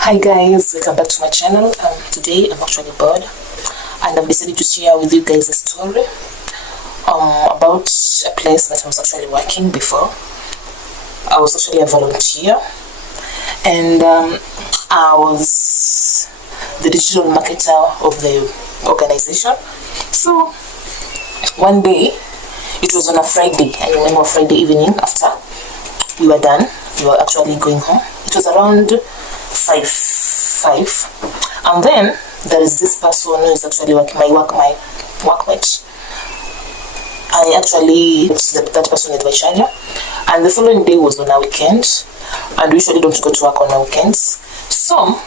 Hi guys, welcome back to my channel. Today I'm actually bored and I've decided to share with you guys a story about a place that I was actually working before. I was actually a volunteer and I was the digital marketer of the organization. So one day, it was on a Friday, I remember Friday evening after we were done, we were actually going home. It was around 5, and then there is this person who is actually my workmate. I actually that person with my child, and the following day was on a weekend, and we usually don't go to work on our weekends. So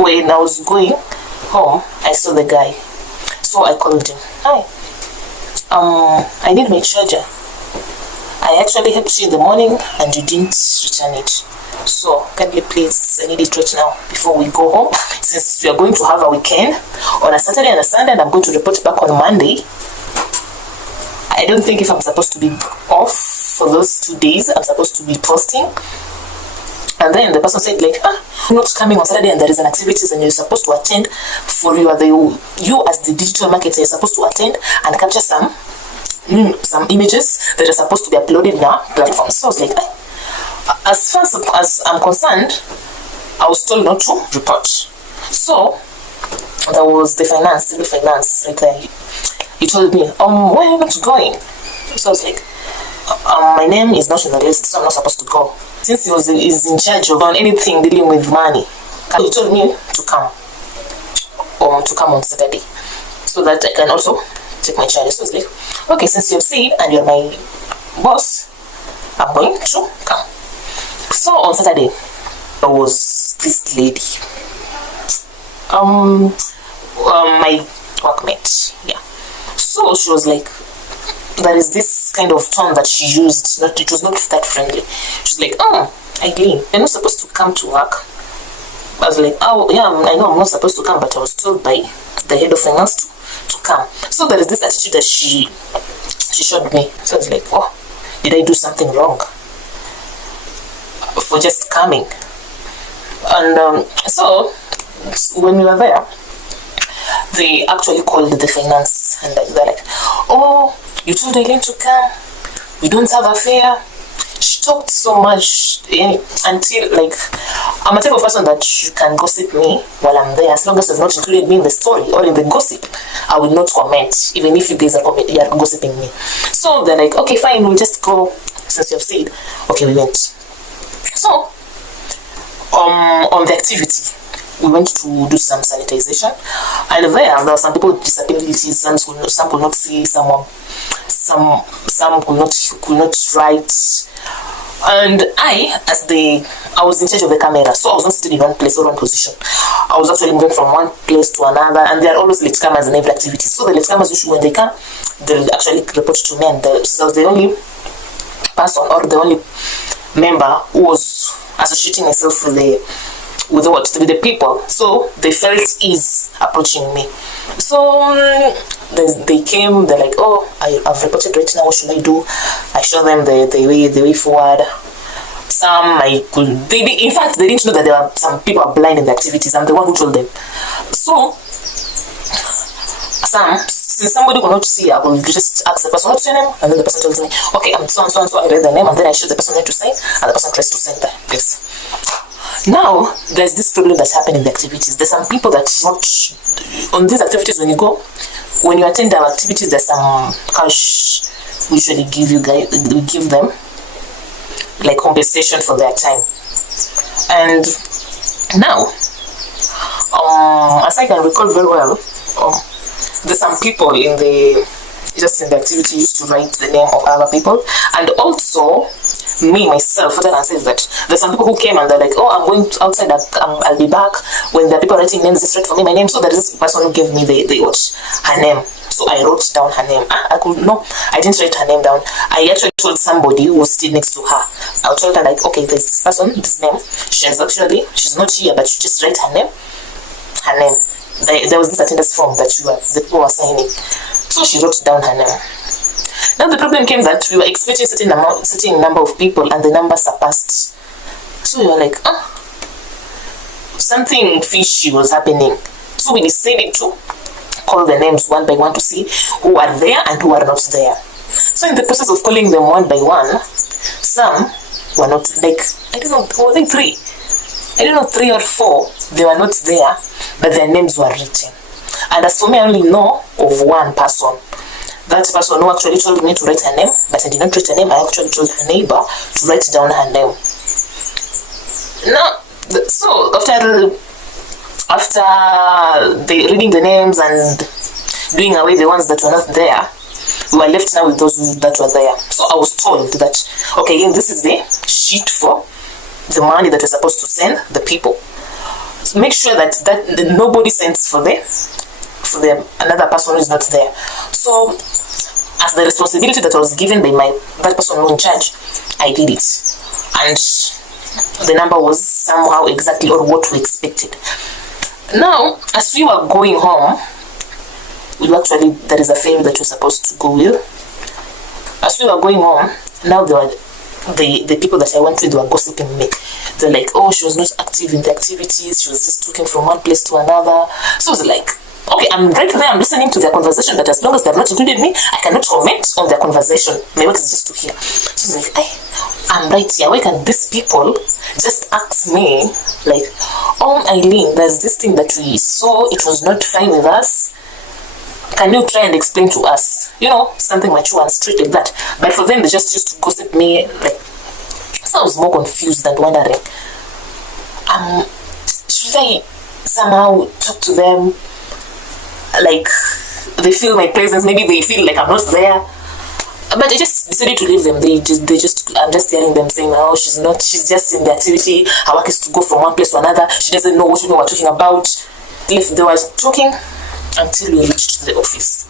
when I was going home, I saw the guy, so I called him. Hi, I need my charger. I actually helped you in the morning and you didn't return it. So kindly please, I need it right now before we go home, since we are going to have a weekend on a Saturday and a Sunday, and I'm going to report back on Monday. I don't think if I'm supposed to be off for those 2 days, I'm supposed to be posting. And then the person said like, I'm not coming on Saturday and there is an activities and you're supposed to attend for you as the digital marketer, you're supposed to attend and capture some images that are supposed to be uploaded in our platform. So I was like, as far as I'm concerned, I was told not to report. So there was the civil finance right there. He told me, why are you not going? So I was like, my name is not in the list, so I'm not supposed to go. Since he's in charge of anything dealing with money, he told me to come on Saturday, so that I can also take my charge. So I was like, okay, since you've said and you're my boss, I'm going to come. So on Saturday, there was this lady, my workmate, yeah. So she was like, there is this kind of tone that she used, it was not that friendly. She was like, Ileen, you're not supposed to come to work. I was like, oh yeah, I know I'm not supposed to come, but I was told by the head of finance to come. So there is this attitude that she showed me. So I was like, oh, did I do something wrong for just coming? And so when we were there, they actually called the finance and they're like, oh, you told Ileen to come, we don't have a fare. She talked so much until, like, I'm a type of person that you can gossip me while I'm there, as long as it's not included me in the story or in the gossip. I will not comment, even if you guys are gossiping me. So they're like, okay, fine, we'll just go, since you've said. Okay, we went. So on the activity, we went to do some sanitization, and there were some people with disabilities. Some could not see, some could not write. And I was in charge of the camera, so I was not sitting in one place or one position. I was actually moving from one place to another, and there are always latecomers in every activity. So the latecomers usually, when they come, they'll actually report to me, and since I was the only person or the only member who was associating myself with the people, so they felt ease approaching me. So they came, they're like, oh, I've reported right now, what should I do? I show them the way forward. In fact, they didn't know that there were some people are blind in the activities. I'm the one who told them. So since somebody could not see, I will just ask the person, what's your name? And then the person tells me, okay, I'm so and so and so. I read the name, and then I show the person where to sign, and the person tries to sign that place. Now, there's this problem that's happening in the activities. There's some people that not on these activities. When you attend our activities, there's some cash we usually we give them, like compensation for their time. And now, as I can recall very well, there's some people in the activity used to write the name of other people, and also me myself. What I can say is that there's some people who came and they're like, oh, I'm going outside, I'll be back. When the people writing names, just write for me my name. So there is this person who gave me her name. So I wrote down her name. I didn't write her name down. I actually told somebody who was sitting next to her. I told her like, okay, there's this person, this name. She's not here, but you just write her name. There was this attendance form that the people were signing. So she wrote down her name. Now the problem came that we were expecting certain number of people, and the number surpassed. So we were like, something fishy was happening. So we decided to call the names one by one to see who are there and who are not there. So in the process of calling them one by one, some were not, like, I don't know, were they 3? I don't know, 3 or 4, they were not there, but their names were written. And as for me, I only know of one person. That person who actually told me to write her name, but I did not write her name. I actually told her neighbor to write down her name. Now, so after they reading the names and doing away the ones that were not there, we were left now with those that were there. So I was told that, okay, this is the sheet for the money that we're supposed to send the people. So make sure that nobody sends for the another person who is not there. So as the responsibility that was given by that person who in charge, I did it, and the number was somehow exactly or what we expected. Now, as we were going home, there is a ferry that we're supposed to go with. As we were going home, now the people that I went with were gossiping me. They're like, oh, she was not active in the activities, she was just talking from one place to another. So I was like, okay, I'm right there, I'm listening to their conversation, but as long as they have not included me, I cannot comment on their conversation. My work is just to hear. So I was like, I'm right here. Why can these people just ask me, like, oh, Ileen, there's this thing that we saw, it was not fine with us. Can you try and explain to us? You know, something mature and straight like that. But for them, they just used to gossip me, like, so I was more confused and wondering, should I somehow talk to them? Like, they feel my presence, maybe they feel like I'm not there. But I just decided to leave them. I'm just hearing them saying, oh, she's just in the activity, her work is to go from one place to another, she doesn't know what we were talking about. They were talking until we reached the office.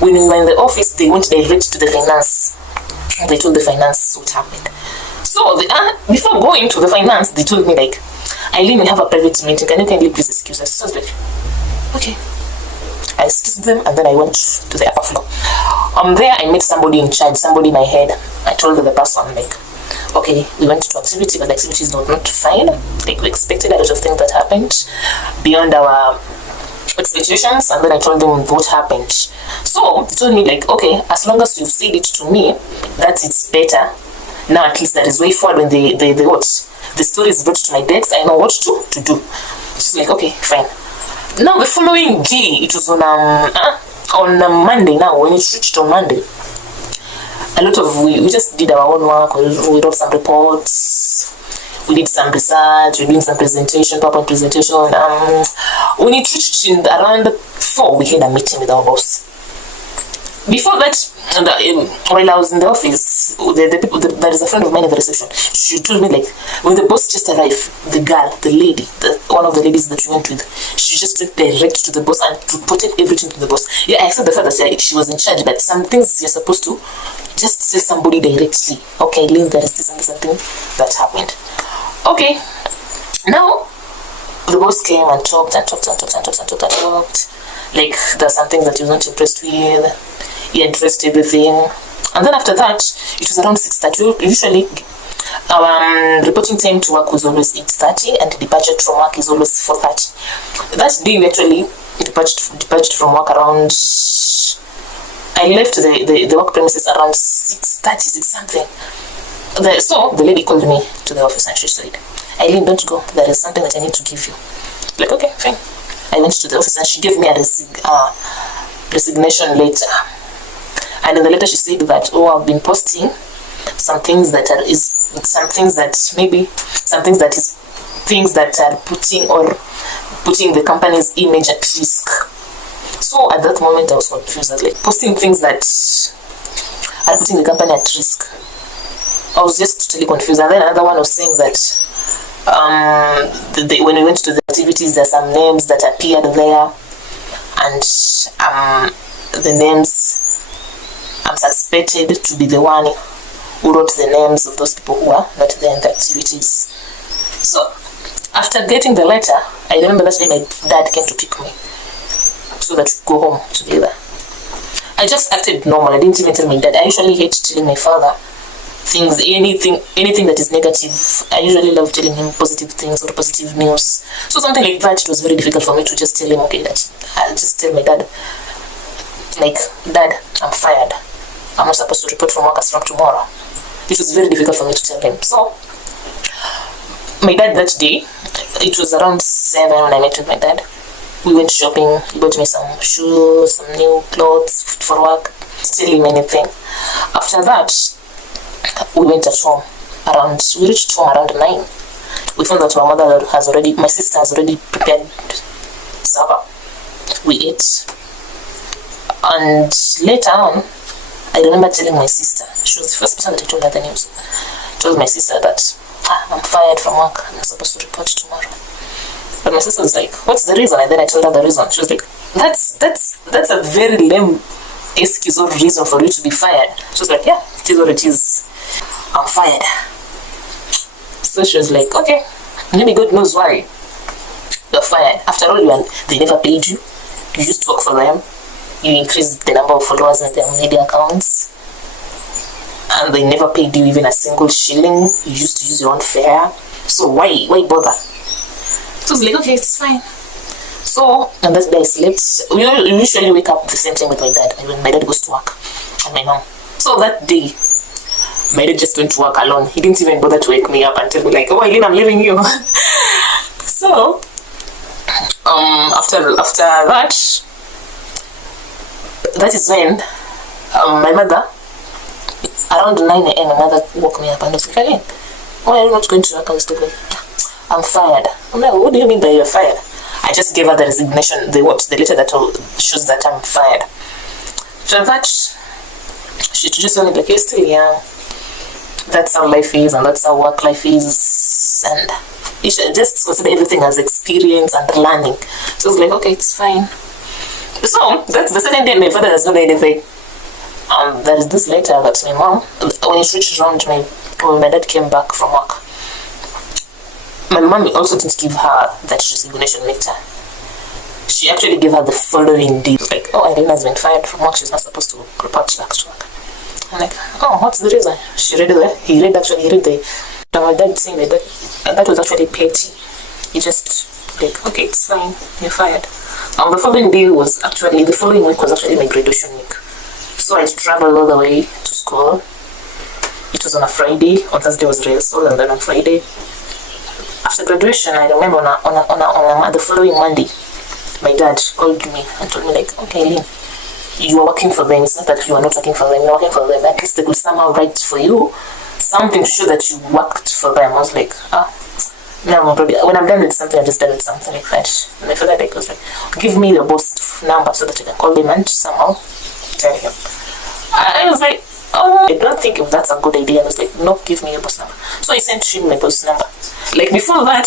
When we were in the office, they went direct to the finance. They told the finance what happened. So before going to the finance, they told me, like, Ileen, we have a private meeting, can you kindly please excuse us? So I was like, okay. I excused them, and then I went to the upper floor. There I met somebody in charge, somebody in my head. I told the person, like, okay, we went to activity, but the activity is not fine. Like, we expected a lot of things that happened beyond our expectations, and then I told them what happened. So they told me, like, okay, as long as you've said it to me, that it's better. Now at least that is way forward when the story is brought to my desk, I know what to do. She's like, okay, fine. Now the following day, it was on Monday. Now when it reached on Monday, we just did our own work. We wrote some reports, we did some research, we did some presentation, PowerPoint presentation. When it reached around 4, we had a meeting with our boss. Before that, while I was in the office, there is a friend of mine in the reception. She told me, like, when the boss just arrived, one of the ladies that we went with, she just went direct to the boss and reported everything to the boss. Yeah, I accept the fact that she was in charge, but some things you're supposed to just say somebody directly. Okay, Lynn, there is this and this and thing that happened. Okay, now the boss came and talked. Like, there are some things that he was not impressed with. He addressed everything, and then after that, it was around 6:30. Usually, our reporting time to work was always 8:30, and departure from work is always 4:30. That day, we actually departed from work around. I left the work premises around 6:30, 6 something. So the lady called me to the office and she said, Ileen, don't go. There is something that I need to give you. Like, okay, fine. I went to the office and she gave me a resignation letter. And in the letter she said that, oh, I've been posting some things that are putting the company's image at risk. So at that moment I was confused. I was like, posting things that are putting the company at risk. I was just totally confused. And then another one was saying that when we went to the activities, there are some names that appeared there, and the names I'm suspected to be the one who wrote the names of those people who are not there in the activities. So after getting the letter, I remember that day my dad came to pick me so that we go home together. I just acted normal. I didn't even tell my dad. I usually hate telling my father things, anything that is negative. I usually love telling him positive things or positive news. So something like that, it was very difficult for me to just tell him, okay, that I'll just tell my dad, like, Dad, I'm fired. I'm not supposed to report from work as from tomorrow. It was very difficult for me to tell him. So my dad that day, it was around 7 when I met with my dad. We went shopping. He bought me some shoes, some new clothes for work, tell him anything. After that, we went at home. We reached home around 9. We found that my sister has already prepared supper. We ate. And later on, I remember telling my sister, she was the first person that I told her the news. I told my sister that I'm fired from work. I'm supposed to report tomorrow. But my sister was like, what's the reason? And then I told her the reason. She was like, that's a very lame excuse or reason for you to be fired. She was like, yeah, it is what it is. I'm fired. So she was like, okay, maybe God knows why you're fired. After all, they never paid you. You used to work for them. You increased the number of followers in their media accounts, and they never paid you even a single shilling. You used to use your own fare. So why bother? So I was like, okay, it's fine. So on that day I slept. We usually wake up the same time with my dad. When my dad goes to work and my mom. So that day, my dad just went to work alone. He didn't even bother to wake me up and tell me like, oh, Ileen, I'm leaving you. So after that is when my mother, around 9 a.m, my mother woke me up and was like, Ileen, why are you not going to work? I was like, I'm fired. I'm like, what do you mean that you're fired? I just gave her the resignation, the letter that shows that I'm fired. After that, she just told me like, you're still young. That's how life is, and that's how work life is, and you should just consider everything as experience and learning. So I was like, okay, it's fine. So that's the second day my father has not done anything. There is this letter that my mom, when it reached around when my dad came back from work, my mom also didn't give her that resignation letter. She actually gave her the following day. Like, oh, Ileen has been fired from work. She's not supposed to report back to work. I'm like, oh, what's the reason? He read the. My dad saying that was actually petty. He just like, okay, it's fine, you're fired. The following week was actually my graduation week. So I traveled all the way to school. It was on a Friday. On Thursday was rehearsal, and then on Friday, after graduation, I remember on the following Monday, my dad called me and told me like, okay, Ileen, you are working for them. It's not that you are not working for them. You're working for them. At least they could somehow write for you something to show that you worked for them. I was like, no, probably when I'm done with something, I'm just done with something like that. And I felt like I was like, give me the boss number so that I can call him and somehow tell him. I was like, oh, I don't think if that's a good idea. I was like, no, give me your boss number. So I sent him my boss number. Like before that,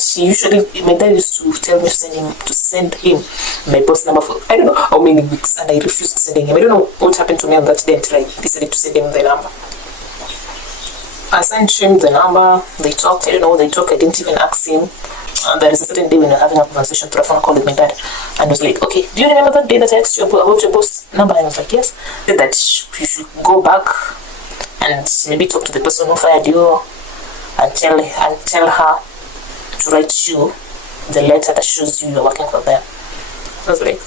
my dad used to tell me to send him my boss number for I don't know how many weeks, and I refused sending him. I don't know what happened to me on that day until I decided to send him the number. I sent him the number. They talked. I don't know what they talked. I didn't even ask him. There is a certain day when we were having a conversation through a phone call with my dad, and was like, okay, do you remember that day that I asked you about your boss number? And I was like, yes. Said that you should go back and maybe talk to the person who fired you and tell her to write you the letter that shows you're working for them. I was like,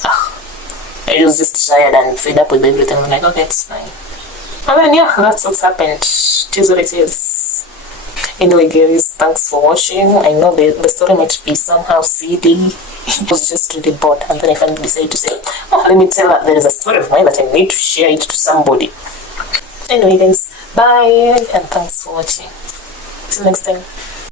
I was just tired and fed up with everything. I was like, okay, it's fine. And then yeah, that's what's happened. It is what it is. Anyway guys, thanks for watching. I know the story might be somehow silly. I was just really bored, and then I finally decided to say, oh, let me tell her there is a story of mine that I need to share it to somebody. Anyway guys, bye, and thanks for watching. Till next time.